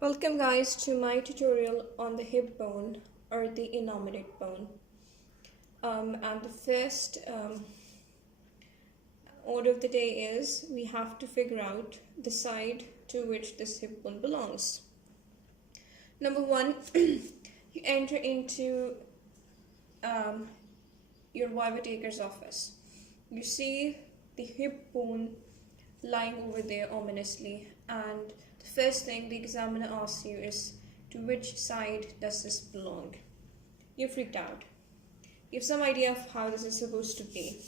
Welcome guys to my tutorial on the hip bone or the innominate bone. And the first order of the day is we have to figure out the side to which this hip bone belongs. Number one, you enter into your vivataker's office. You see the hip bone lying over there ominously, and the first thing the examiner asks you is, to which side does this belong? You're freaked out. You have some idea of how this is supposed to be.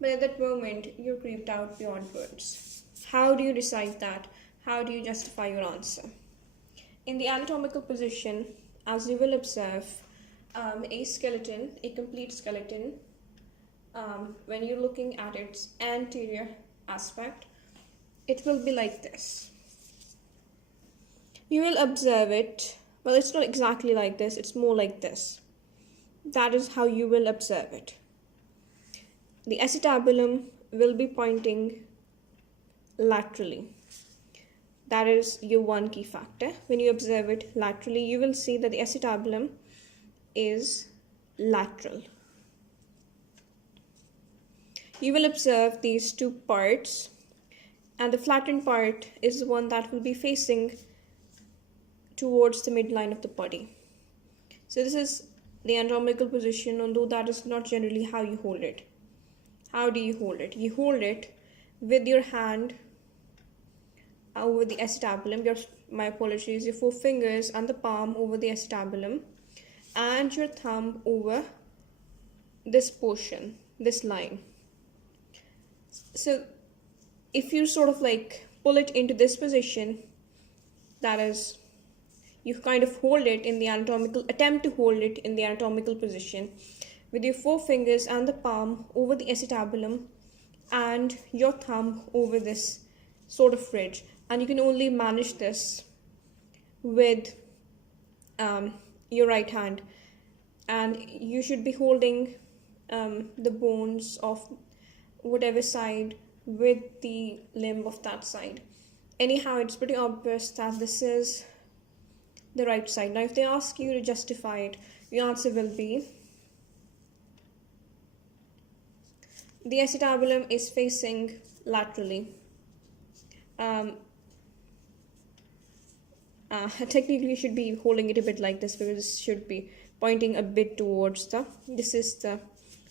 But at that moment, you're creeped out beyond words. How do you decide that? How do you justify your answer? In the anatomical position, as you will observe, a skeleton, a complete skeleton, when you're looking at its anterior aspect, it will be like this. You will observe it, well, it's not exactly like this, it's more like this. That is how you will observe it. The acetabulum will be pointing laterally. That is your one key factor. When you observe it laterally, you will see that the acetabulum is lateral. You will observe these two parts, and the flattened part is the one that will be facing towards the midline of the body. So this is the anatomical position, although that is not generally how you hold it. How do you hold it? You hold it with your hand over the acetabulum, your four fingers and the palm over the acetabulum, and your thumb over this portion, this line. So if you sort of like pull it into this position, that is, you kind of hold it in the attempt to hold it in the anatomical position with your four fingers and the palm over the acetabulum and your thumb over this sort of ridge. And you can only manage this with your right hand. And you should be holding the bones of whatever side with the limb of that side. Anyhow, it's pretty obvious that this is the right side. Now, if they ask you to justify it, your answer will be the acetabulum is facing laterally. Technically, you should be holding it a bit like this because it should be pointing a bit towards this is the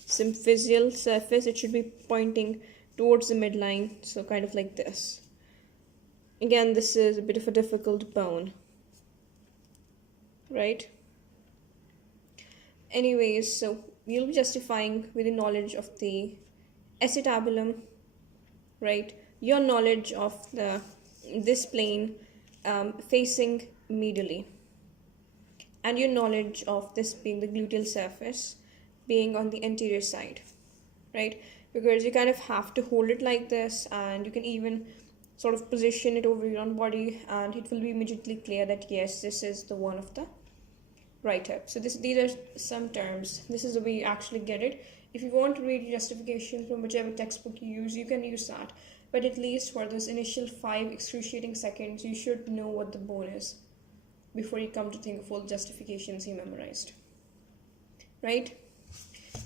symphysial surface. It should be pointing towards the midline, so kind of like this. Again, this is a bit of a difficult bone, right? Anyways, so we'll be justifying with the knowledge of the acetabulum, right? Your knowledge of this plane facing medially, and your knowledge of this being the gluteal surface being on the anterior side, right? Because you kind of have to hold it like this, and you can even sort of position it over your own body, and it will be immediately clear that yes, this is the one of the right hip. So these are some terms. This is the way you actually get it. If you want to read justification from whichever textbook you use, you can use that. But at least for those initial 5 excruciating seconds, you should know what the bone is before you come to think of all the justifications you memorized, right?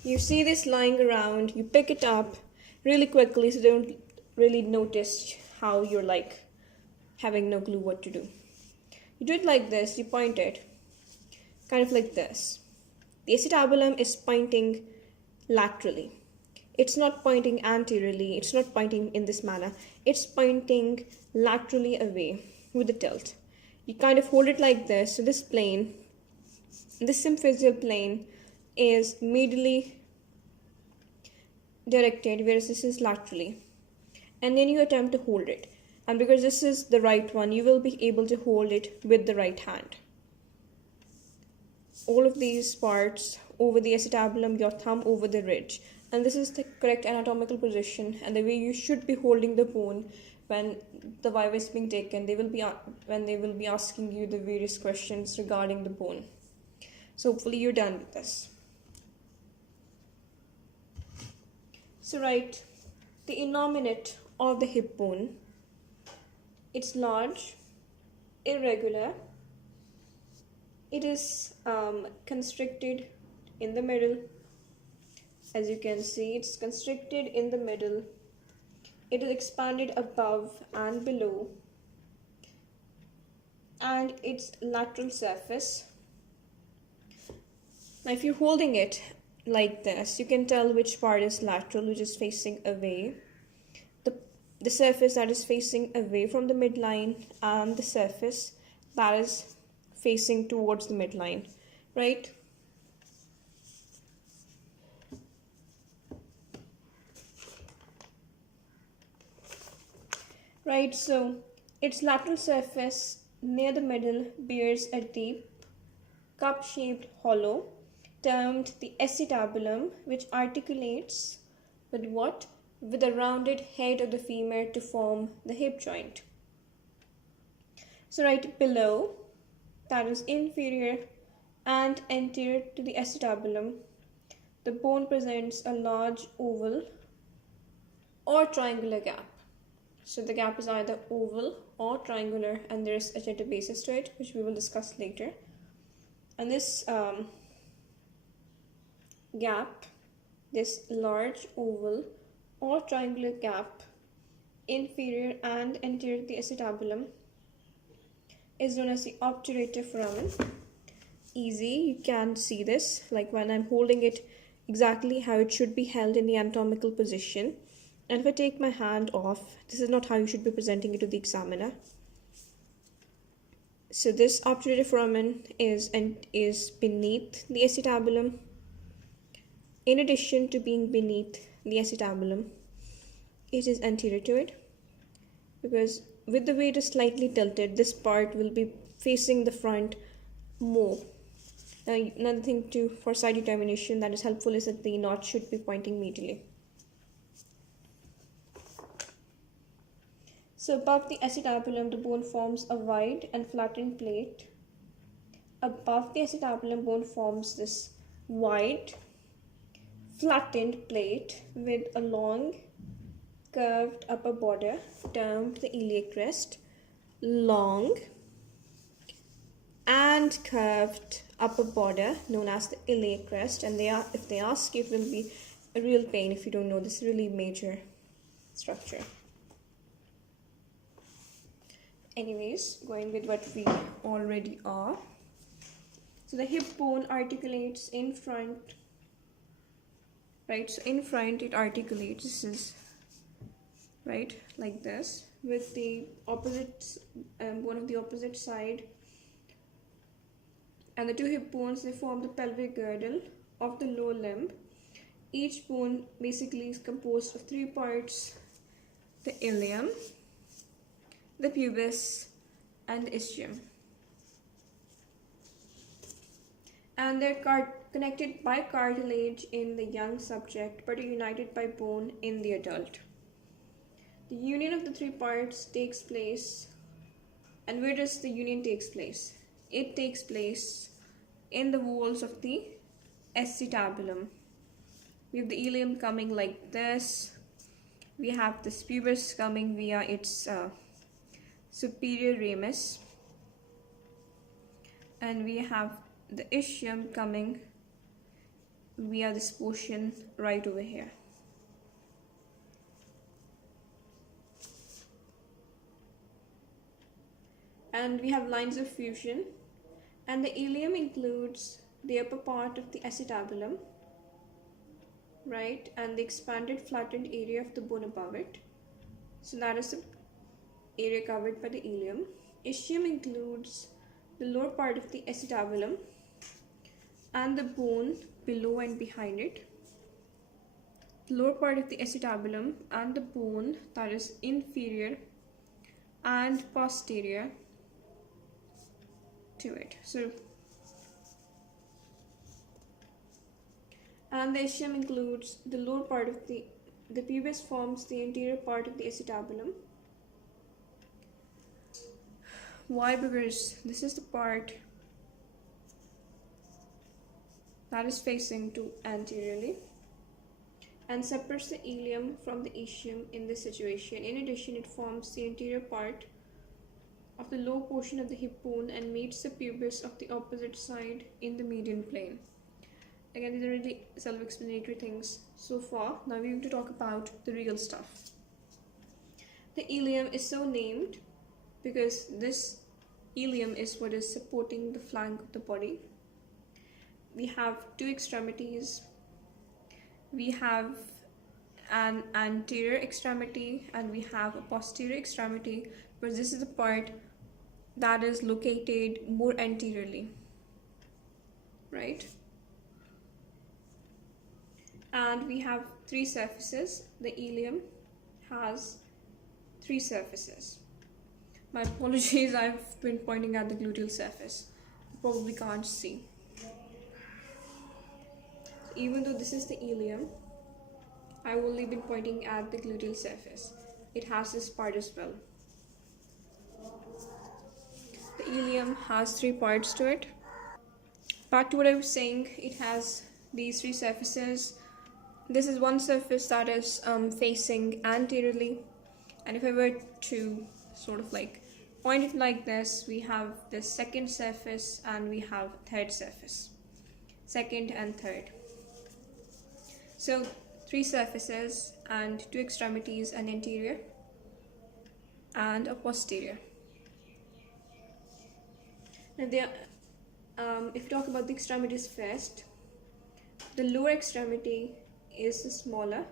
You see this lying around, you pick it up really quickly, so don't really notice how you're like having no clue what to do. You do it like this, you point it kind of like this. The acetabulum is pointing laterally. It's not pointing anteriorly, it's not pointing in this manner. It's pointing laterally away with a tilt. You kind of hold it like this, so this plane, this symphysial plane, is medially directed, whereas this is laterally. And then you attempt to hold it. And because this is the right one, you will be able to hold it with the right hand. All of these parts over the acetabulum, your thumb over the ridge. And this is the correct anatomical position and the way you should be holding the bone when the viva is being taken. When they will be asking you the various questions regarding the bone. So hopefully you're done with this. So right, the innominate or the hip bone, it's large, irregular. It is constricted in the middle. As you can see, it's constricted in the middle. It is expanded above and below. And its lateral surface. Now, if you're holding it like this, you can tell which part is lateral, which is facing away. The surface that is facing away from the midline, and the surface that is facing towards the midline, right? Right, so its lateral surface near the middle bears a deep cup-shaped hollow termed the acetabulum, which articulates with what? With the rounded head of the femur to form the hip joint. So right below, that is inferior and anterior to the acetabulum, the bone presents a large oval or triangular gap. So the gap is either oval or triangular, and there is a gender basis to it, which we will discuss later. And this gap, this large oval or triangular gap, inferior and anterior to the acetabulum, is known as the obturator front. Easy, you can see this, like when I'm holding it, exactly how it should be held in the anatomical position. And if I take my hand off, this is not how you should be presenting it to the examiner. So this obturator foramen is beneath the acetabulum. In addition to being beneath the acetabulum, it is anterior to it, because with the way it is slightly tilted, this part will be facing the front more. Now, another thing for side determination that is helpful is that the knot should be pointing medially. So above the acetabulum, the bone forms a wide and flattened plate. Above the acetabulum, bone forms this wide, flattened plate with a long, curved upper border termed the iliac crest. Long and curved upper border known as the iliac crest. And if they ask you, it will be a real pain if you don't know this really major structure. Anyways, going with what we already are. So the hip bone articulates in front, right? So in front it articulates, this is, right, like this, with the opposite bone of the opposite side. And the two hip bones, they form the pelvic girdle of the lower limb. Each bone basically is composed of three parts: the ilium, the pubis, and the ischium. And they're connected by cartilage in the young subject, but are united by bone in the adult. The union of the three parts takes place. And where does the union takes place? It takes place in the walls of the acetabulum. We have the ilium coming like this. We have this pubis coming via its superior ramus, and we have the ischium coming via this portion right over here. And we have lines of fusion, and the ilium includes the upper part of the acetabulum, right, and the expanded flattened area of the bone above it. So that is the area covered by the ilium. Ischium includes the lower part of the acetabulum and the bone below and behind it. The lower part of the acetabulum and the bone that is inferior and posterior to it. So, and the ischium includes the lower part of the pubis forms the anterior part of the acetabulum. Why? Because this is the part that is facing to anteriorly and separates the ilium from the ischium in this situation. In addition, it forms the anterior part of the low portion of the hip bone and meets the pubis of the opposite side in the median plane. Again, these are really self-explanatory things so far. Now we're going to talk about the real stuff. The ilium is so named because this ilium is what is supporting the flank of the body. We have two extremities. We have an anterior extremity and we have a posterior extremity, but this is the part that is located more anteriorly, right? And we have three surfaces. The ilium has three surfaces. My apologies, I've been pointing at the gluteal surface. You probably can't see. Even though this is the ilium, I've only been pointing at the gluteal surface. It has this part as well. The ilium has three parts to it. Back to what I was saying, it has these three surfaces. This is one surface that is facing anteriorly, and if I were to sort of like point it like this, we have the second surface and we have third surface, second and third. So three surfaces and two extremities, an anterior and a posterior. Now if you talk about the extremities first, the lower extremity is the smaller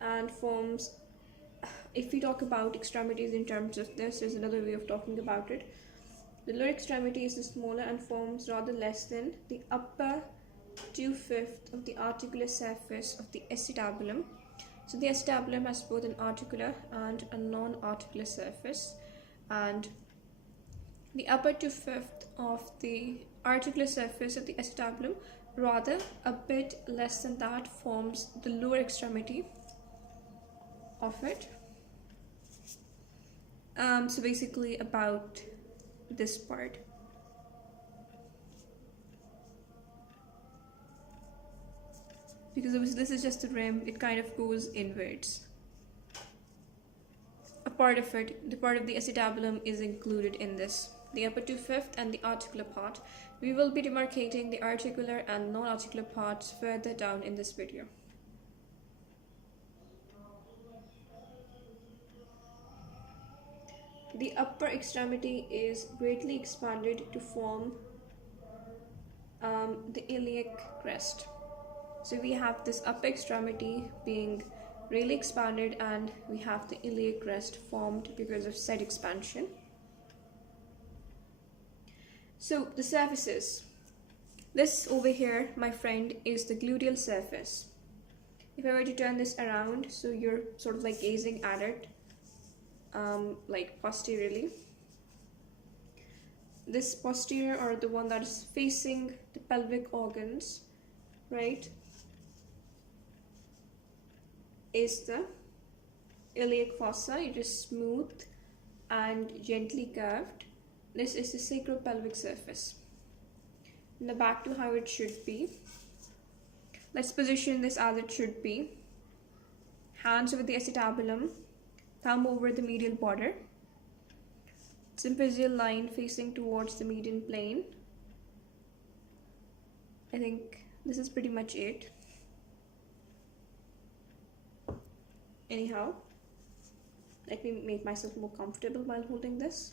and forms, if we talk about extremities in terms of this, there's another way of talking about it. The lower extremity is the smaller and forms rather less than the upper 2/5 of the articular surface of the acetabulum. So the acetabulum has both an articular and a non-articular surface, and the upper 2/5 of the articular surface of the acetabulum, rather a bit less than that, forms the lower extremity of it. So basically about this part. Because this is just the rim, it kind of goes inwards. A part of it, the part of the acetabulum, is included in this. The upper 2/5 and the articular part. We will be demarcating the articular and non-articular parts further down in this video. The upper extremity is greatly expanded to form the iliac crest. So we have this upper extremity being really expanded and we have the iliac crest formed because of said expansion. So the surfaces. This over here, my friend, is the gluteal surface. If I were to turn this around, so you're sort of like gazing at it, like posteriorly. This posterior, or the one that is facing the pelvic organs, right, is the iliac fossa. It is smooth and gently curved. This is the sacropelvic surface. Now back to how it should be. Let's position this as it should be. Hands over the acetabulum, thumb over the medial border. Symphysial line facing towards the median plane. I think this is pretty much it. Anyhow, let me make myself more comfortable while holding this.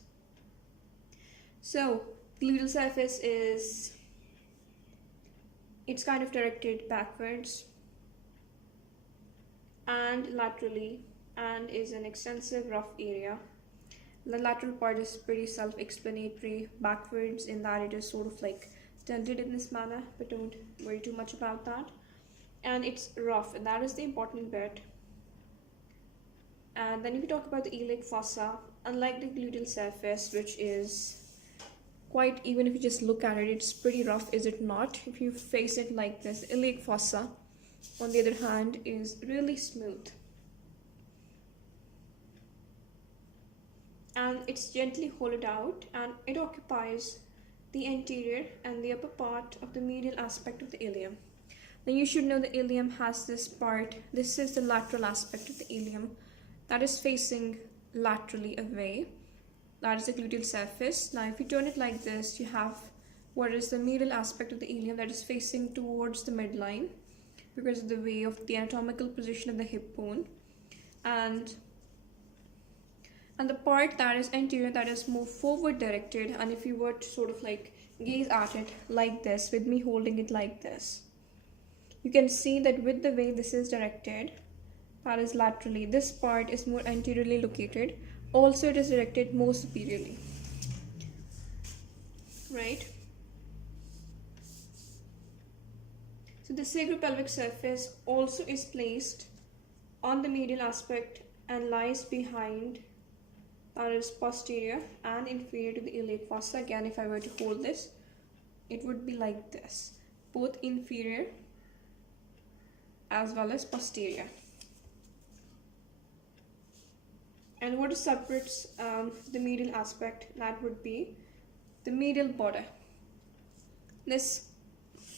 So, gluteal surface it's kind of directed backwards and laterally, and is an extensive rough area. The lateral part is pretty self-explanatory, backwards in that it is sort of like tilted in this manner, but don't worry too much about that. And it's rough, and that is the important bit. And then if you talk about the iliac fossa, unlike the gluteal surface, which is quite, even if you just look at it, it's pretty rough, is it not? If you face it like this, the iliac fossa, on the other hand, is really smooth. And it's gently hollowed out, and it occupies the anterior and the upper part of the medial aspect of the ilium. Now you should know the ilium has this part. This is the lateral aspect of the ilium that is facing laterally away. that is the gluteal surface. Now if you turn it like this, you have what is the medial aspect of the ilium that is facing towards the midline because of the way of the anatomical position of the hip bone, and the part that is anterior, that is more forward directed. And if you were to sort of like gaze at it like this with me holding it like this, you can see that with the way this is directed, that is laterally, this part is more anteriorly located. Also it is directed more superiorly, right? So the sacropelvic surface also is placed on the medial aspect and lies behind, that is posterior and inferior to the iliac fossa. Again, if I were to hold this, it would be like this, both inferior as well as posterior. And what separates the medial aspect, that would be the medial border. This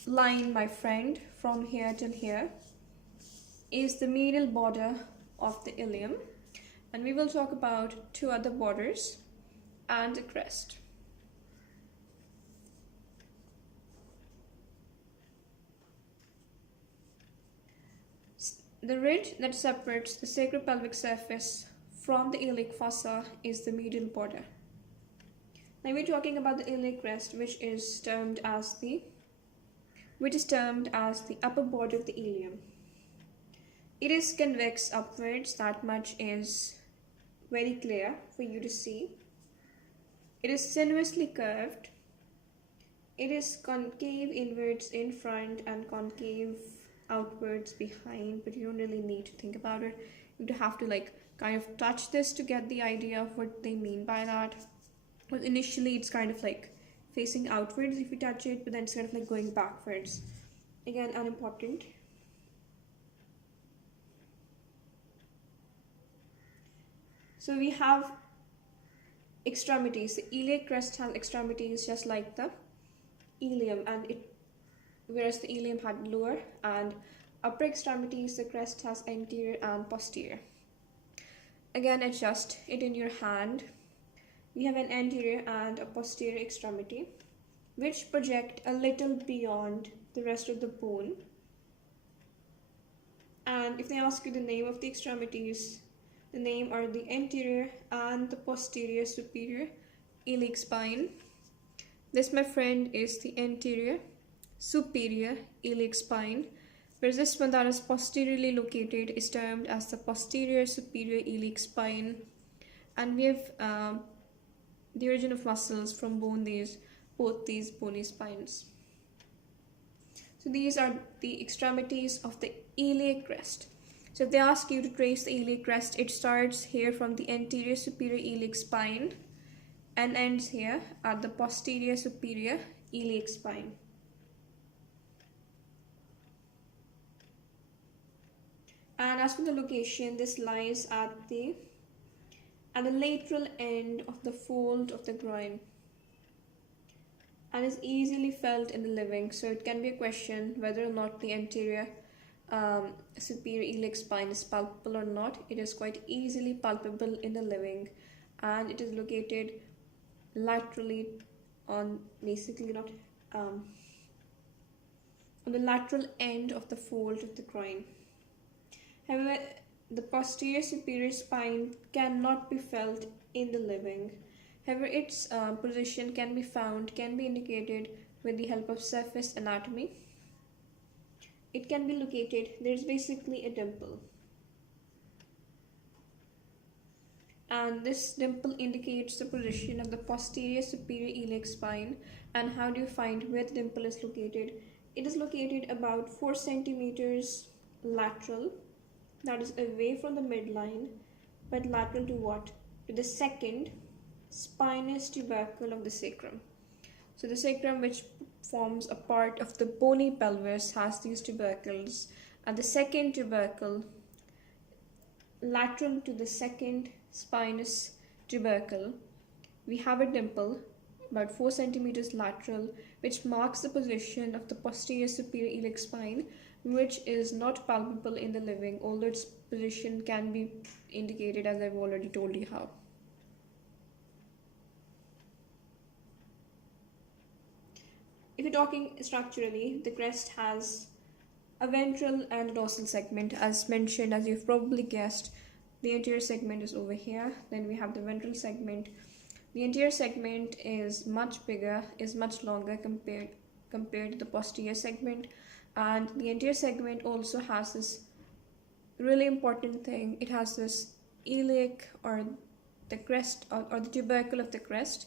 line, my friend, from here till here is the medial border of the ilium, and we will talk about two other borders and a crest. The ridge that separates the sacropelvic surface from the iliac fossa is the medial border. Now we're talking about the iliac crest, which is termed as the upper border of the ilium. It is convex upwards, that much is very clear for you to see. It is sinuously curved. It is concave inwards in front and concave outwards behind, but you don't really need to think about it. You have to like kind of touch this to get the idea of what they mean by that. But initially it's kind of like facing outwards if you touch it, but then it's kind of like going backwards. Again, unimportant. So we have extremities. The iliac crest has extremities just like the ilium, whereas the ilium had lower and upper extremities, the crest has anterior and posterior. Again, adjust it in your hand. We have an anterior and a posterior extremity, which project a little beyond the rest of the bone. And if they ask you the name of the extremities, the name are the anterior and the posterior superior iliac spine. This, my friend, is the anterior superior iliac spine, whereas this one that is posteriorly located is termed as the posterior superior iliac spine. And we have the origin of muscles from both these bony spines. So these are the extremities of the iliac crest. So if they ask you to trace the iliac crest, it starts here from the anterior superior iliac spine and ends here at the posterior superior iliac spine. And as for the location, this lies at the lateral end of the fold of the groin and is easily felt in the living. So it can be a question whether or not the anterior superior iliac spine is palpable or not. It is quite easily palpable in the living, and it is located laterally on on the lateral end of the fold of the groin. However, the posterior superior spine cannot be felt in the living. However, its position can be indicated with the help of surface anatomy. It can be located, there's basically a dimple. And this dimple indicates the position of the posterior superior iliac spine. And how do you find where the dimple is located? It is located about 4 centimeters lateral, that is away from the midline, but lateral to what? To the second spinous tubercle of the sacrum. So the sacrum, which forms a part of the bony pelvis, has these tubercles, and the second tubercle lateral to the second spinous tubercle, we have a dimple about 4 centimeters lateral, which marks the position of the posterior superior iliac spine, which is not palpable in the living, although its position can be indicated, as I've already told you how. talking structurally, the crest has a ventral and dorsal segment. As mentioned, as you've probably guessed, the anterior segment is over here. Then we have the ventral segment. The anterior segment is much bigger, is much longer compared to the posterior segment. And the anterior segment also has this really important thing. It has this iliac, or the crest, or the tubercle of the crest,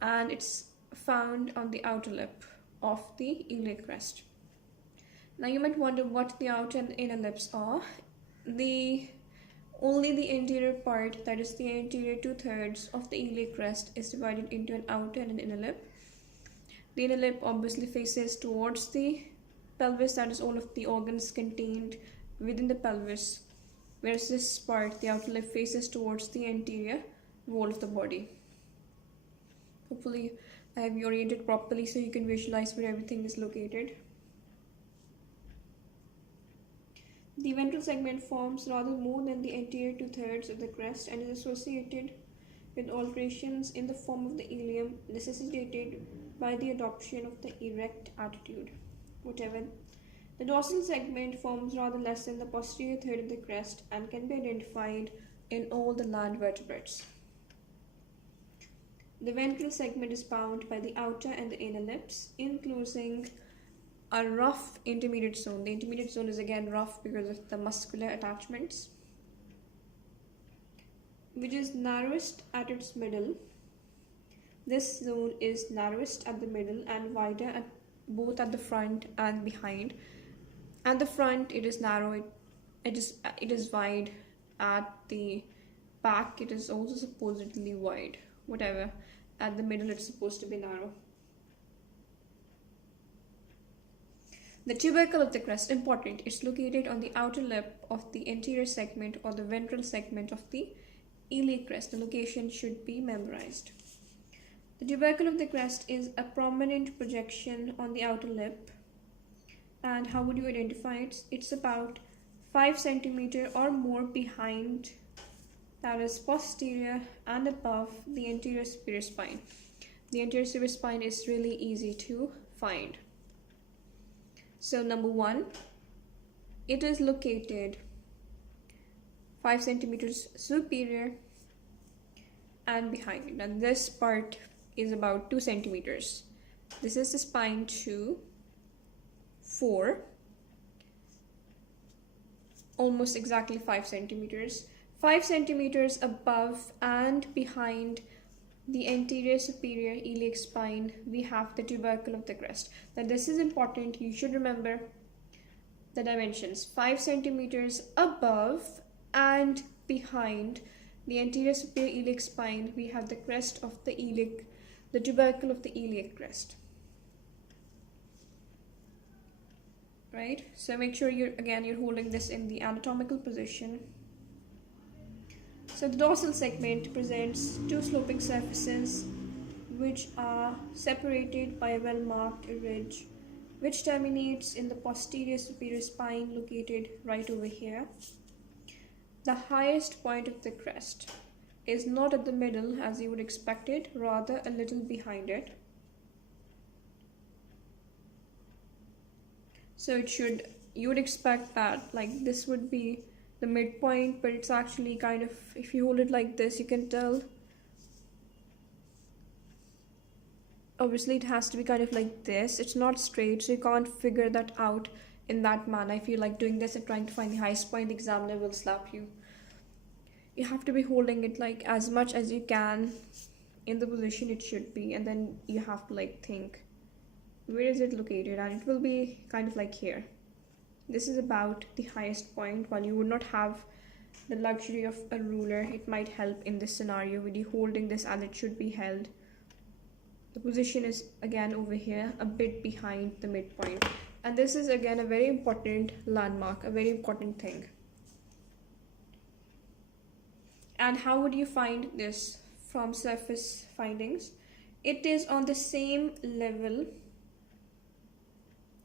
and it's found on the outer lip of the iliac crest. Now you might wonder what the outer and inner lips are. Only the anterior part, that is the anterior 2/3 of the iliac crest, is divided into an outer and an inner lip. The inner lip obviously faces towards the pelvis, that is all of the organs contained within the pelvis, whereas this part, the outer lip, faces towards the anterior wall of the body. Hopefully I have you oriented properly so you can visualize where everything is located. The ventral segment forms rather more than the anterior 2/3 of the crest and is associated with alterations in the form of the ilium necessitated by the adoption of the erect attitude. Whatever. The dorsal segment forms rather less than the posterior third of the crest and can be identified in all the land vertebrates. The ventral segment is bound by the outer and the inner lips, including a rough intermediate zone. The intermediate zone is again rough because of the muscular attachments, which is narrowest at its middle. This zone is narrowest at the middle and wider both at the front and behind. At the front it is narrow, it is wide. At the back it is also supposedly wide. Whatever. At the middle it's supposed to be narrow. The tubercle of the crest, important, it's located on the outer lip of the anterior segment or the ventral segment of the iliac crest. The location should be memorized. The tubercle of the crest is a prominent projection on the outer lip. And how would you identify it? It's about 5 cm or more behind, that is posterior and above the anterior superior spine. The anterior superior spine is really easy to find. So number 1, it is located 5 cm superior and behind, and this part is about 2 cm. This is the spine 2, 4, almost exactly 5 cm. 5 cm above and behind the anterior superior iliac spine, we have the tubercle of the crest. Now this is important, you should remember the dimensions. 5 cm above and behind the anterior superior iliac spine, we have the crest of the iliac, the tubercle of the iliac crest. Right? So make sure you're holding this in the anatomical position. So the dorsal segment presents 2 sloping surfaces which are separated by a well-marked ridge which terminates in the posterior superior spine located right over here. The highest point of the crest is not at the middle as you would expect it, rather a little behind it. So you would expect that like this would be the midpoint, but it's actually kind of, if you hold it like this, you can tell. Obviously it has to be kind of like this. It's not straight, so you can't figure that out in that manner. If you're like doing this and trying to find the highest point, the examiner will slap you. You have to be holding it like as much as you can in the position it should be, and then you have to like think, where is it located? And it will be kind of like here. This is about the highest point. While you would not have the luxury of a ruler, it might help in this scenario with you holding this as it should be held. The position is again over here, a bit behind the midpoint. And this is again a very important landmark, a very important thing. And how would you find this from surface findings? It is on the same level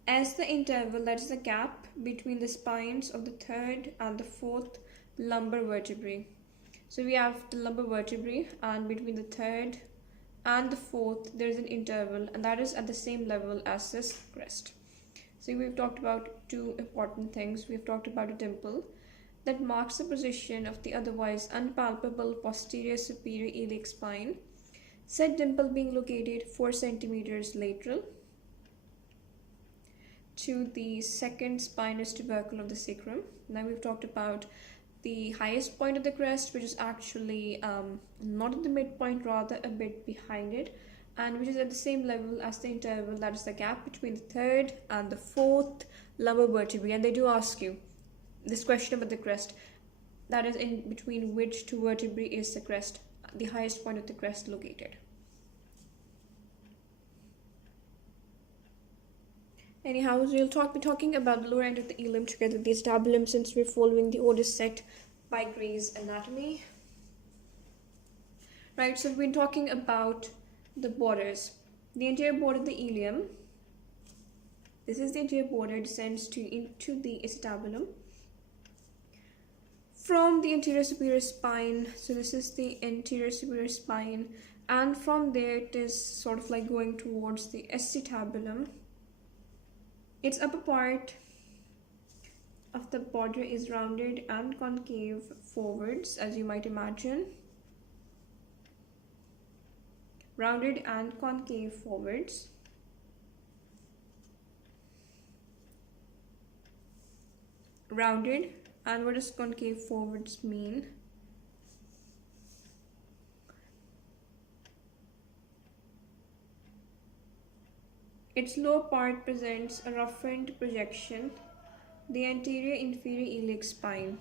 as the interval, that is the gap between the spines of the 3rd and the 4th lumbar vertebrae. So we have the lumbar vertebrae, and between the 3rd and the fourth there is an interval, and that is at the same level as this crest. So we've talked about two important things. We've talked about a dimple that marks the position of the otherwise unpalpable posterior superior iliac spine, said dimple being located 4 centimeters lateral to the second spinous tubercle of the sacrum. Now we've talked about the highest point of the crest, which is actually not at the midpoint, rather a bit behind it, and which is at the same level as the interval, that is the gap between the third and the fourth lumbar vertebrae. And they do ask you this question about the crest, that is in between which two vertebrae is the crest, the highest point of the crest located. Anyhow, we'll be talking about the lower end of the ilium together with the acetabulum, since we're following the order set by Gray's Anatomy. Right, so we've been talking about the borders. The anterior border of the ilium, this is the anterior border, descends into the acetabulum from the anterior superior spine. So this is the anterior superior spine, and from there it is sort of like going towards the acetabulum. Its upper part of the border is rounded and concave forwards, as you might imagine. Rounded and concave forwards. Rounded, and what does concave forwards mean? Its lower part presents a roughened projection, the anterior inferior iliac spine.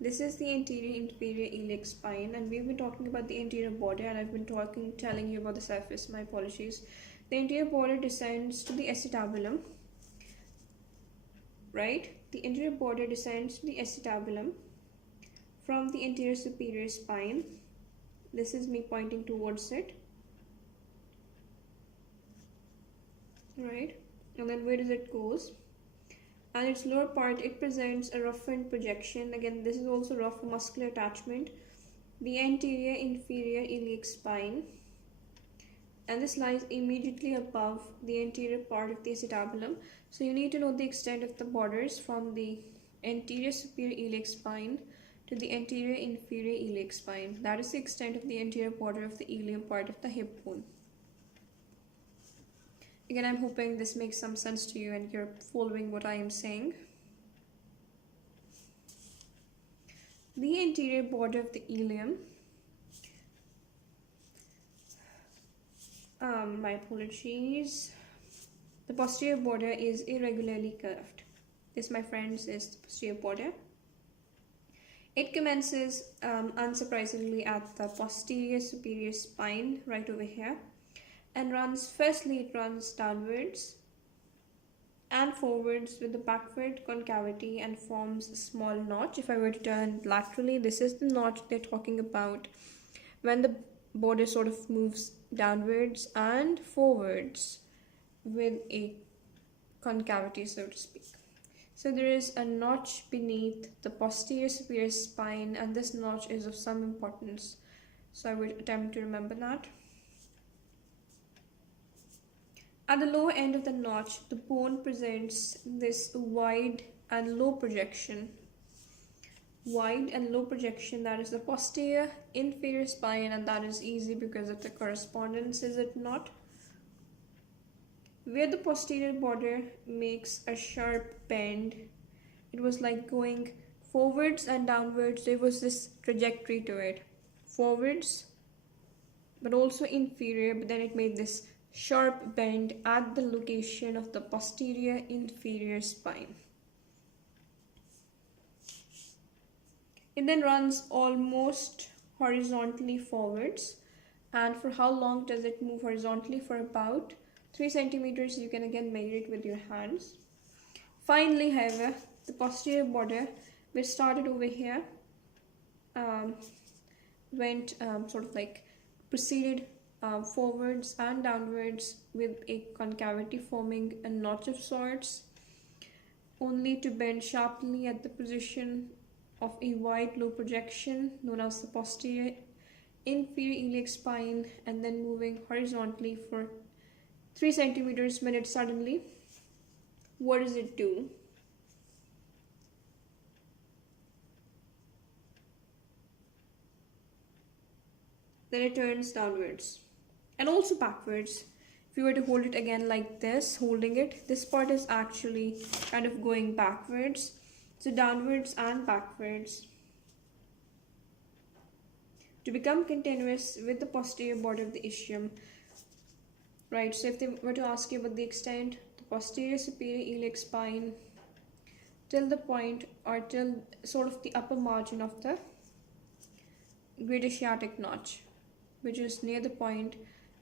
This is the anterior inferior iliac spine, and we've been talking about the anterior border, and I've been telling you about the surface. My apologies. The anterior border descends to the acetabulum, right? The anterior border descends to the acetabulum from the anterior superior spine. This is me pointing towards it. Right, and then where does it goes? And its lower part, it presents a roughened projection. Again, this is also rough muscular attachment, the anterior inferior iliac spine, and this lies immediately above the anterior part of the acetabulum. So you need to know the extent of the borders from the anterior superior iliac spine to the anterior inferior iliac spine. That is the extent of the anterior border of the ilium part of the hip bone. Again, I'm hoping this makes some sense to you and you're following what I am saying. The anterior border of the ilium, my apologies, the posterior border is irregularly curved. This, my friends, is the posterior border. It commences, unsurprisingly, at the posterior superior spine, right over here, and firstly it runs downwards and forwards with the backward concavity and forms a small notch. If I were to turn laterally, this is the notch they're talking about when the border sort of moves downwards and forwards with a concavity, so to speak. So there is a notch beneath the posterior superior spine, and this notch is of some importance, so I would attempt to remember that. At the lower end of the notch, the bone presents this wide and low projection. Wide and low projection, that is the posterior inferior spine, and that is easy because of the correspondence, is it not? Where the posterior border makes a sharp bend, it was like going forwards and downwards. There was this trajectory to it. Forwards, but also inferior, but then it made this sharp bend at the location of the posterior inferior spine. It then runs almost horizontally forwards, and for how long does it move horizontally? For about 3 centimeters. You can again measure it with your hands. Finally, however, the posterior border, which started over here, went sort of like proceeded forwards and downwards with a concavity forming a notch of sorts, only to bend sharply at the position of a wide low projection known as the posterior inferior iliac spine and then moving horizontally for 3 centimeters minute suddenly. What does it do? Then it turns downwards and also backwards. If you were to hold it again like this, holding it, this part is actually kind of going backwards. So downwards and backwards to become continuous with the posterior border of the ischium. Right, so if they were to ask you about the extent, the posterior superior iliac spine till the point or till sort of the upper margin of the greater sciatic notch, which is near the point,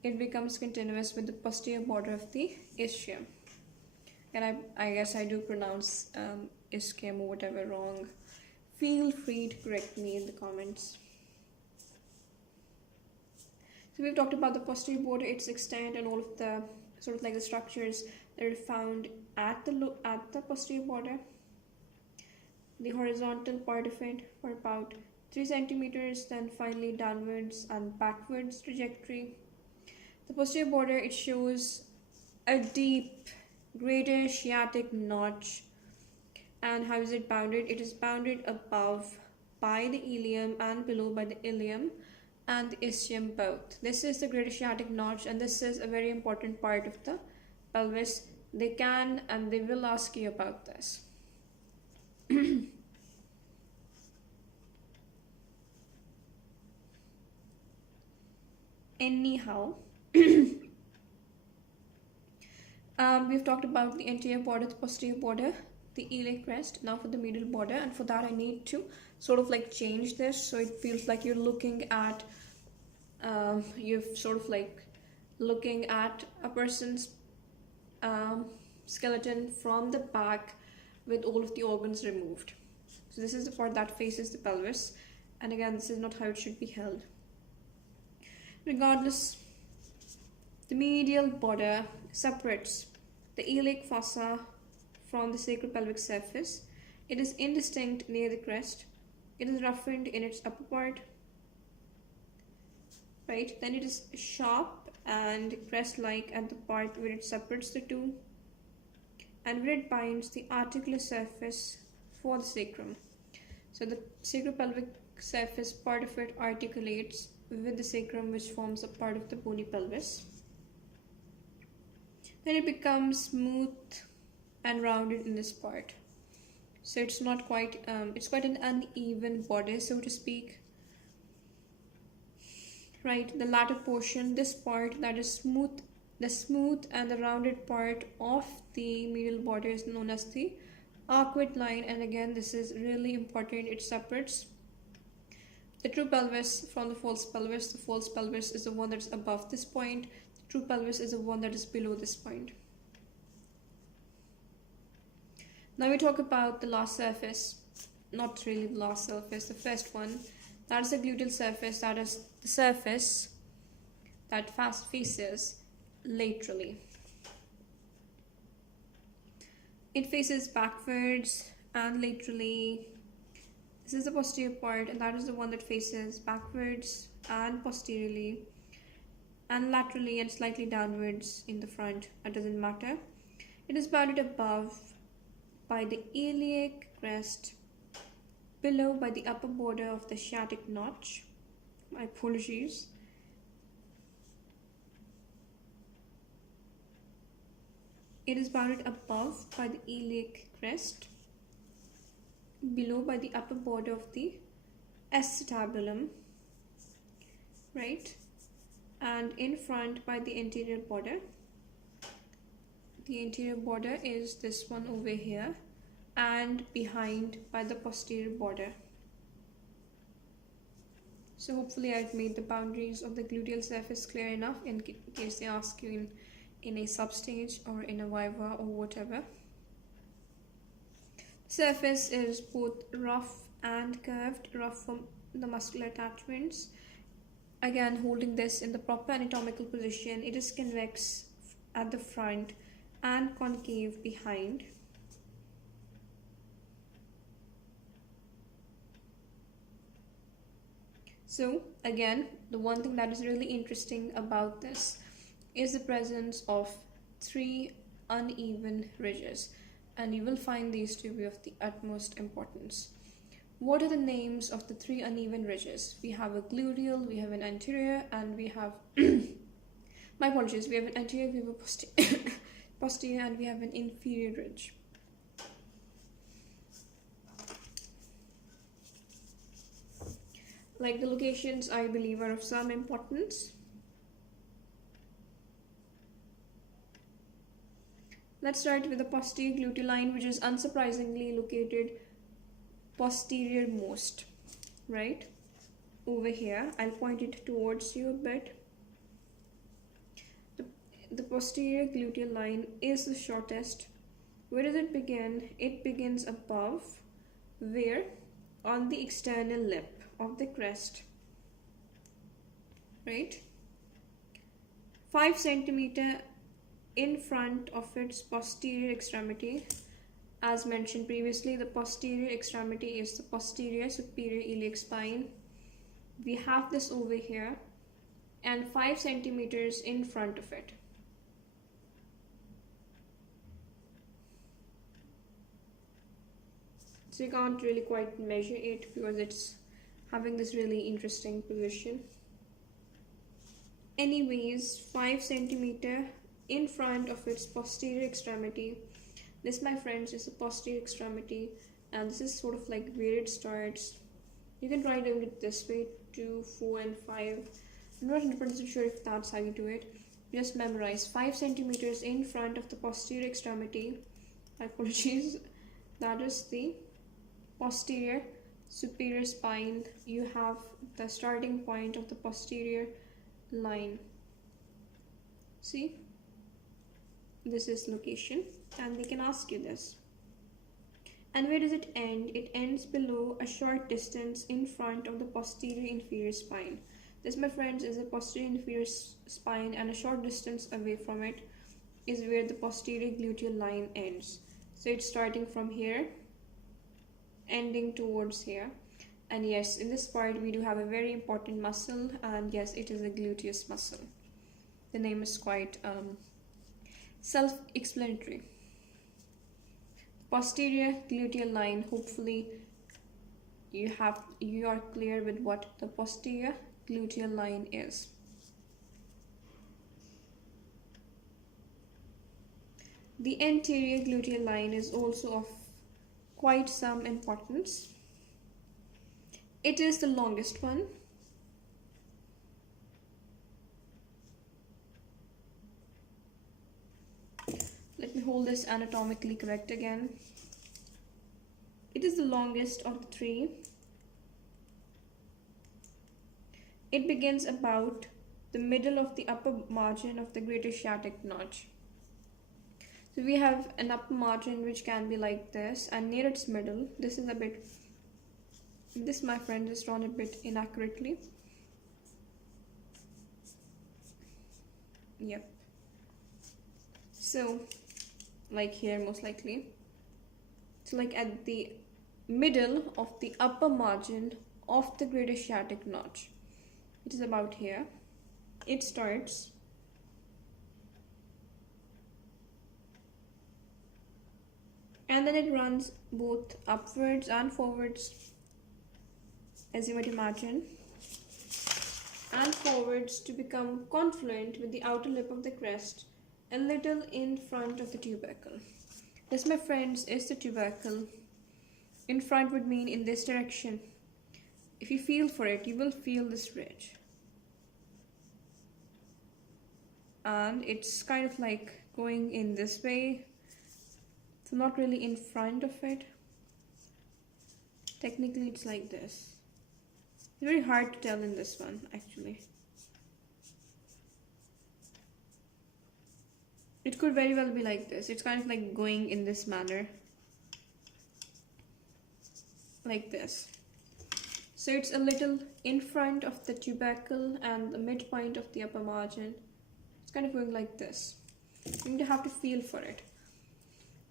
it becomes continuous with the posterior border of the ischium. And I guess I do pronounce ischium or whatever wrong. Feel free to correct me in the comments. So we've talked about the posterior border, its extent, and all of the sort of like the structures that are found at the posterior border. The horizontal part of it for about 3 centimeters, then finally downwards and backwards trajectory. The posterior border, it shows a deep greater sciatic notch. And how is it bounded? It is bounded above by the ilium and below by the ilium and the ischium both. This is the greater sciatic notch, and this is a very important part of the pelvis. They can and they will ask you about this. Anyhow, we've talked about the anterior border, the posterior border, the iliac crest. Now for the medial border, and for that I need to sort of like change this so it feels like you're looking at looking at a person's skeleton from the back with all of the organs removed. So this is the part that faces the pelvis, and again, this is not how it should be held. Regardless, the medial border separates the iliac fossa from the sacropelvic surface. It is indistinct near the crest. It is roughened in its upper part. Right, then it is sharp and crest-like at the part where it separates the two, and where it binds the articular surface for the sacrum. So the sacropelvic surface part of it articulates with the sacrum, which forms a part of the bony pelvis. Then it becomes smooth and rounded in this part. So it's not quite, it's quite an uneven body, so to speak. Right, the latter portion, this part that is smooth, the smooth and the rounded part of the medial border is known as the arcuate line, and again, this is really important. It separates the true pelvis from the false pelvis. The false pelvis is the one that's above this point. The true pelvis is the one that is below this point. Now we talk about the last surface. Not really the last surface, the first one. That is the gluteal surface. That is the surface that faces laterally. It faces backwards and laterally. This is the posterior part, and that is the one that faces backwards and posteriorly, and laterally and slightly downwards in the front. That doesn't matter. It is bounded above by the iliac crest, below by the upper border of the sciatic notch. My apologies. It is bounded above by the iliac crest, below by the upper border of the acetabulum, right? And in front by the anterior border. The anterior border is this one over here, and behind by the posterior border. So hopefully I've made the boundaries of the gluteal surface clear enough in case they ask you in a substage or in a viva or whatever. Surface is both rough and curved, rough from the muscular attachments. Again, holding this in the proper anatomical position, it is convex at the front and concave behind. So again, the one thing that is really interesting about this is the presence of three uneven ridges, and you will find these to be of the utmost importance. What are the names of the three uneven ridges? We have a gluteal, we have an anterior, and we have my apologies, we have an anterior, we have a posterior, and we have an inferior ridge. Like the locations, I believe, are of some importance. Let's start with the posterior gluteal line, which is unsurprisingly located posterior most, right? Over here, I'll point it towards you a bit. The posterior gluteal line is the shortest. Where does it begin? It begins above, where? On the external lip of the crest, right? 5 centimeter in front of its posterior extremity. As mentioned previously, the posterior extremity is the posterior superior iliac spine. We have this over here, and 5 centimeters in front of it. So you can't really quite measure it because it's having this really interesting position. Anyways, 5 centimeter in front of its posterior extremity. This, my friends, is the posterior extremity, and this is sort of like where it starts. You can try doing it this way, 2, 4, and 5. I'm not 100% sure if that's how you do it. Just memorize 5 centimeters in front of the posterior extremity. Apologies. That is the posterior superior spine. You have the starting point of the posterior line. See, this is location, and they can ask you this. And where does it end? It ends below a short distance in front of the posterior inferior spine. This, my friends, is a posterior inferior spine, and a short distance away from it is where the posterior gluteal line ends. So it's starting from here, ending towards here. And yes, in this part we do have a very important muscle, and yes, it is a gluteus muscle. The name is quite self-explanatory. Posterior gluteal line. Hopefully you are clear with what the posterior gluteal line is. The anterior gluteal line is also of quite some importance. It is the longest one. Let me hold this anatomically correct again. It is the longest of the three. It begins about the middle of the upper margin of the greater sciatic notch. So we have an upper margin which can be like this, and near its middle, this, my friend, is drawn a bit inaccurately. Yep. So, like here most likely. So like at the middle of the upper margin of the greater sciatic notch. It is about here. It starts. And then it runs both upwards and forwards, as you might imagine, and forwards to become confluent with the outer lip of the crest, a little in front of the tubercle. This, my friends, is the tubercle. In front would mean in this direction. If you feel for it, you will feel this ridge. And it's kind of like going in this way. So not really in front of it. Technically it's like this. It's very hard to tell in this one actually. It could very well be like this. It's kind of like going in this manner. Like this. So it's a little in front of the tubercle and the midpoint of the upper margin. It's kind of going like this. You need to have to feel for it.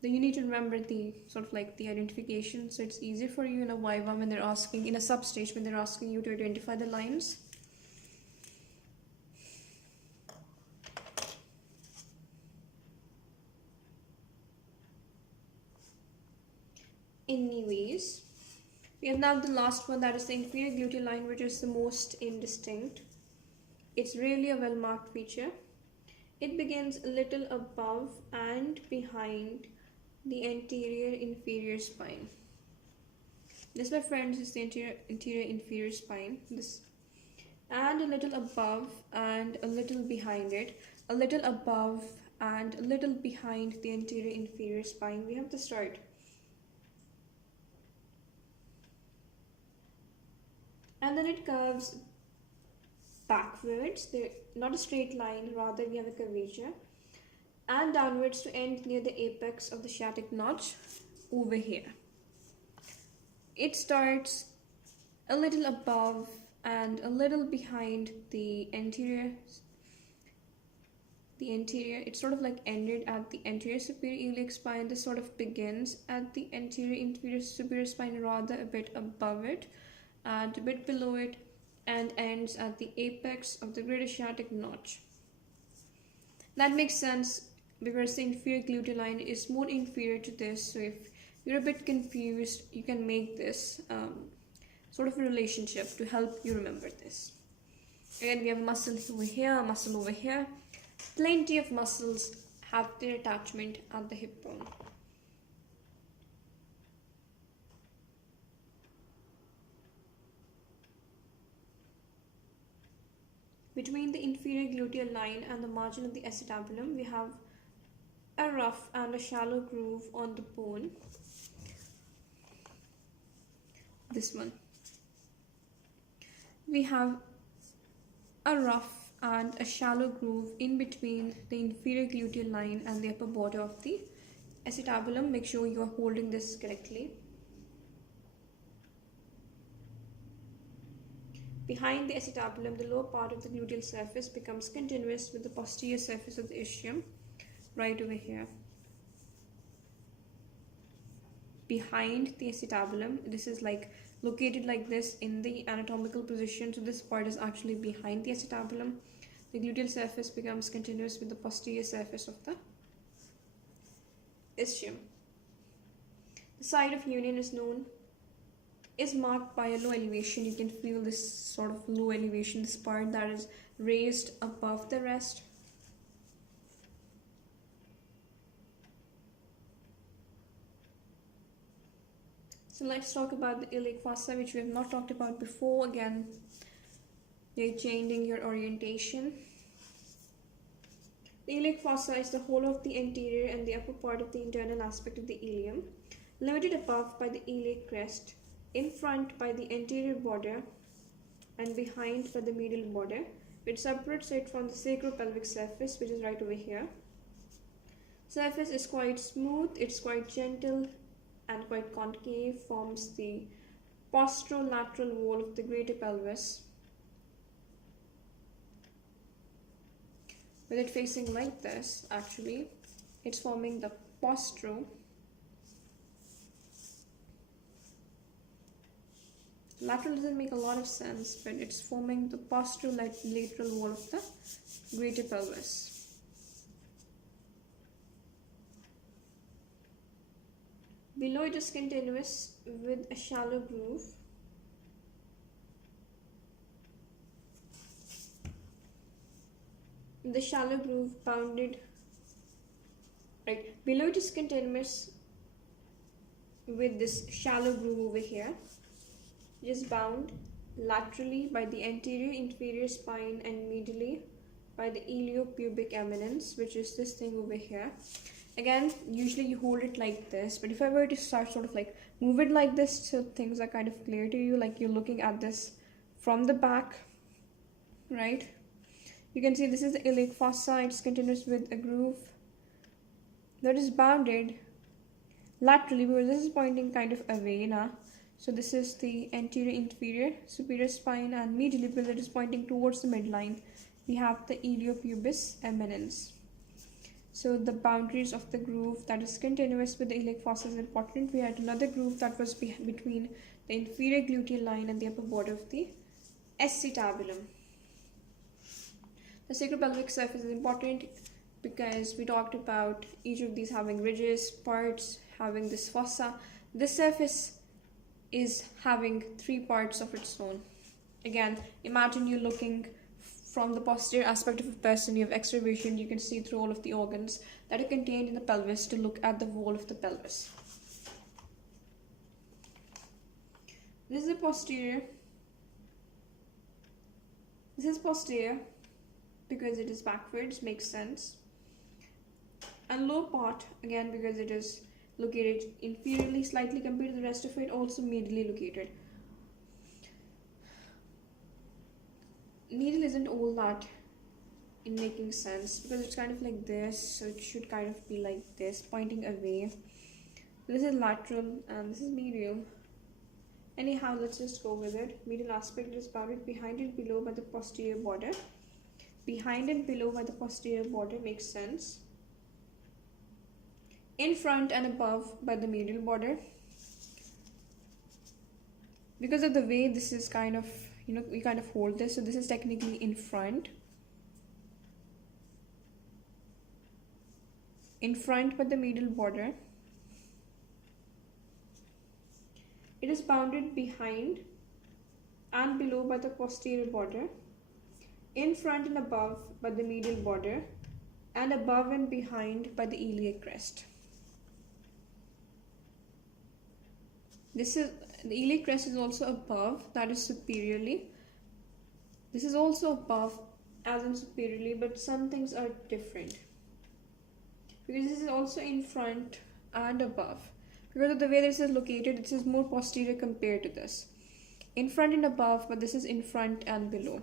Then you need to remember the sort of like the identification, so it's easier for you in a viva when they're asking, in a substage when they're asking you to identify the lines. Anyways, we have now the last one, that is the inferior gluteal line, which is the most indistinct. It's really a well marked feature. It begins a little above and behind the anterior inferior spine. This, my friends, is the anterior inferior spine. This, and a little above and a little behind it, a little above and a little behind the anterior inferior spine. We have the start. And then it curves backwards. They're not a straight line, rather we have a curvature, and downwards to end near the apex of the sciatic notch over here. It starts a little above and a little behind the anterior. It's sort of like ended at the anterior superior iliac spine. This sort of begins at the anterior inferior superior spine, rather a bit above it and a bit below it, and ends at the apex of the greater sciatic notch. That makes sense because the inferior gluteal line is more inferior to this, so if you're a bit confused, you can make this sort of a relationship to help you remember this. Again, we have a muscle over here, a muscle over here. Plenty of muscles have their attachment at the hip bone. Between the inferior gluteal line and the margin of the acetabulum, we have a rough and a shallow groove on the bone. This one. We have a rough and a shallow groove in between the inferior gluteal line and the upper border of the acetabulum. Make sure you are holding this correctly. Behind the acetabulum, the lower part of the gluteal surface becomes continuous with the posterior surface of the ischium, right over here. Behind the acetabulum, this is like located like this in the anatomical position, so this part is actually behind the acetabulum. The gluteal surface becomes continuous with the posterior surface of the ischium. The side of union is marked by a low elevation. You can feel this sort of low elevation, this part that is raised above the rest. So let's talk about the iliac fossa, which we have not talked about before. Again, you're changing your orientation. The iliac fossa is the whole of the anterior and the upper part of the internal aspect of the ilium, limited above by the iliac crest, in front by the anterior border, and behind by the medial border, which separates it from the sacropelvic surface, which is right over here. Surface is quite smooth, it's quite gentle and quite concave, forms the posterolateral wall of the greater pelvis, with it facing like this. Actually, it's forming the postero. Lateral doesn't make a lot of sense, but it's forming the posterolateral wall of the greater pelvis. Below it is continuous with a shallow groove. The shallow groove bounded, right, below it is continuous with this shallow groove over here. It is bound laterally by the anterior inferior spine and medially by the Iliopubic Eminence, which is this thing over here. Again, usually you hold it like this, but if I were to start sort of like move it like this so things are kind of clear to you, like you're looking at this from the back, right? You can see this is the iliac fossa. It's continuous with a groove that is bounded laterally, because this is pointing kind of away now. So this is the anterior inferior superior spine, and medially, because it is pointing towards the midline, we have the Iliopubic Eminence. So the boundaries of the groove that is continuous with the iliac fossa is important. We had another groove that was between the inferior gluteal line and the upper border of the acetabulum. The sacropelvic surface is important because we talked about each of these having ridges, parts, having this fossa. This surface is having 3 parts of its own. Again, imagine you looking from the posterior aspect of a person. You have X-ray vision, you can see through all of the organs that are contained in the pelvis to look at the wall of the pelvis. This is the posterior. This is posterior because it is backwards, makes sense. And lower part, again, because it is located inferiorly slightly compared to the rest of it, also medially located. Medial isn't all that in making sense because it's kind of like this, so it should kind of be like this, pointing away. This is lateral and this is medial. Anyhow, let's just go with it. Medial aspect is bounded behind and below by the posterior border. Behind and below by the posterior border makes sense. In front and above by the medial border. Because of the way this is kind of, we kind of hold this, so this is technically in front. In front by the medial border. It is bounded behind and below by the posterior border. In front and above by the medial border. And above and behind by the iliac crest. This is the iliac crest is also above, that is superiorly. This is also above as in superiorly, but some things are different. Because this is also in front and above. Because of the way this is located, this is more posterior compared to this. In front and above, but this is in front and below.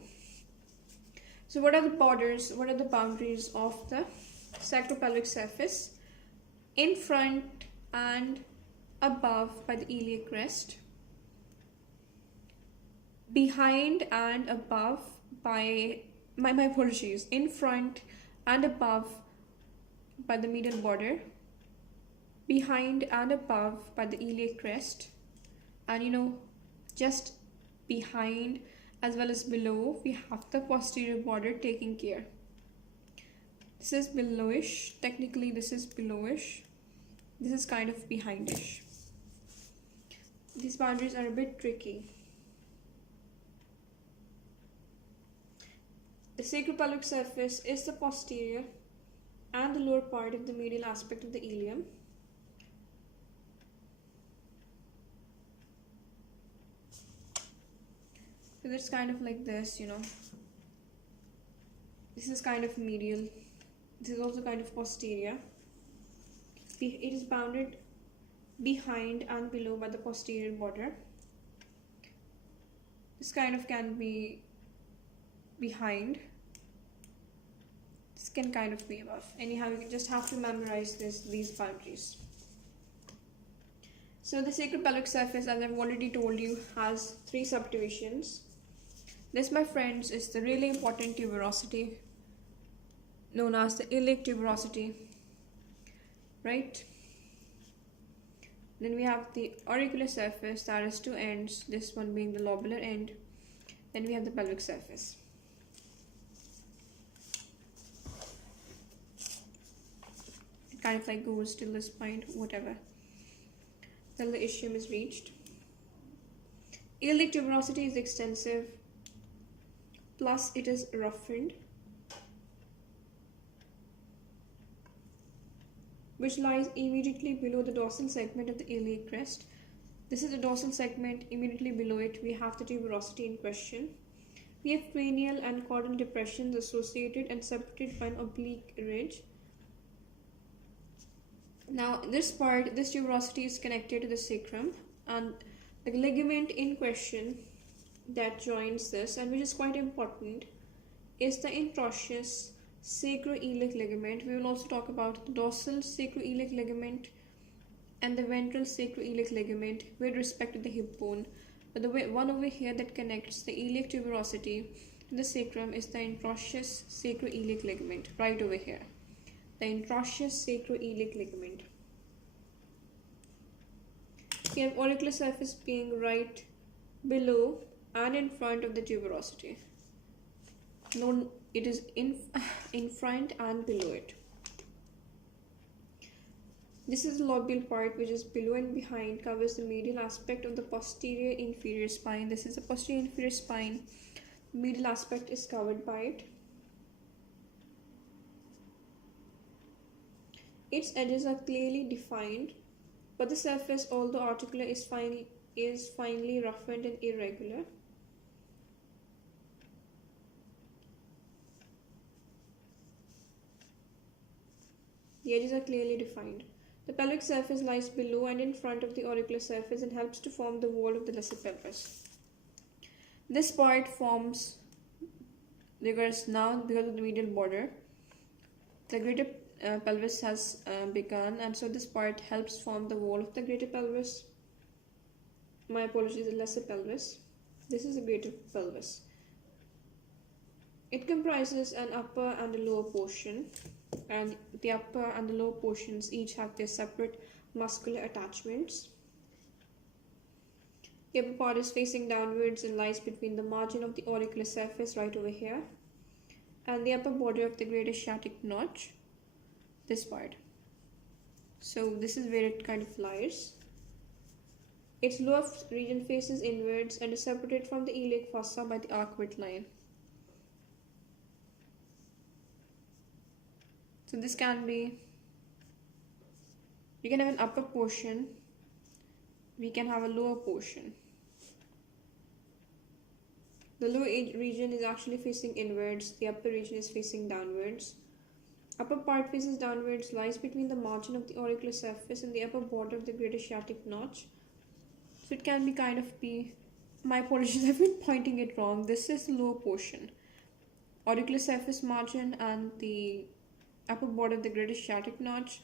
So what are the borders, what are the boundaries of the sacropelvic surface? In front and above by the iliac crest. Behind and above by, my apologies, in front and above by the medial border. Behind and above by the iliac crest. And just behind as well as below, we have the posterior border taking care. This is belowish, technically this is belowish. This is kind of behindish. These boundaries are a bit tricky. The sacropelvic surface is the posterior and the lower part of the medial aspect of the ilium. So it's kind of like this, This is kind of medial. This is also kind of posterior. It is bounded behind and below by the posterior border. This kind of can be behind. This can kind of be above. Anyhow, you just have to memorize these boundaries. So the sacropelvic surface, as I've already told you, has 3 subdivisions. This, my friends, is the really important tuberosity, known as the iliac tuberosity, right? Then we have the auricular surface, that is 2 ends, this one being the lobular end. Then we have the pelvic surface. It kind of like goes till this point, whatever, till the ischium is reached. Iliac tuberosity is extensive, plus it is roughened, which lies immediately below the dorsal segment of the iliac crest. This is the dorsal segment. Immediately below it, we have the tuberosity in question. We have cranial and caudal depressions associated and separated by an oblique ridge. Now, this tuberosity is connected to the sacrum, and the ligament in question that joins this, and which is quite important, is the Interosseous Sacroiliac ligament. We will also talk about the dorsal sacroiliac ligament and the ventral sacroiliac ligament with respect to the hip bone. But the one over here that connects the iliac tuberosity to the sacrum is the Interosseous Sacroiliac ligament, right over here. the Interosseous Sacroiliac ligament. We have auricular surface being right below and in front of the tuberosity. No, it is in front and below it. This is the lobular part, which is below and behind, covers the medial aspect of the posterior inferior spine. This is the posterior inferior spine. The medial aspect is covered by it. Its edges are clearly defined, but the surface, although articular, is finely roughened and irregular. The edges are clearly defined. The pelvic surface lies below and in front of the auricular surface and helps to form the wall of the lesser pelvis. This part forms, because now because of the medial border, the greater pelvis has begun, and so this part helps form the wall of the greater pelvis. My apologies, the lesser pelvis. This is the greater pelvis. It comprises an upper and a lower portion, and the upper and the lower portions each have their separate muscular attachments. The upper part is facing downwards and lies between the margin of the auricular surface right over here and the upper border of the greater sciatic notch, this part. So this is where it kind of lies. Its lower region faces inwards and is separated from the iliac fossa by the arcuate line. So this can be, we can have an upper portion, we can have a lower portion. The lower region is actually facing inwards, the upper region is facing downwards. Upper part faces downwards, lies between the margin of the auricular surface and the upper border of the greater sciatic notch. So it can be kind of be, my apologies, I've been pointing it wrong. This is the lower portion. Auricular surface margin and the upper border of the greater sciatic notch,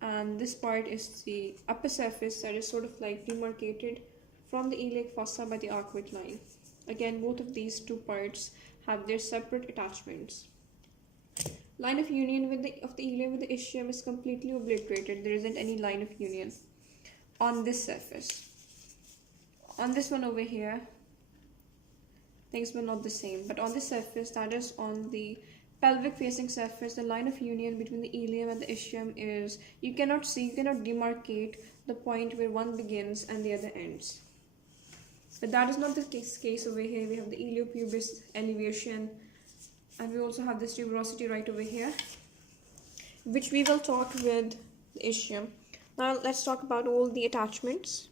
and this part is the upper surface that is sort of like demarcated from the iliac fossa by the arcuate line. Again, both of these two parts have their separate attachments. Line of union of the ilium with the ischium is completely obliterated. There isn't any line of union on this surface. On this one over here, things were not the same, but on this surface, that is on the pelvic facing surface, the line of union between the ilium and the ischium is, you cannot demarcate the point where one begins and the other ends. But that is not the case over here. We have the Iliopubic elevation, and we also have this tuberosity right over here, which we will talk with the ischium. Now let's talk about all the attachments.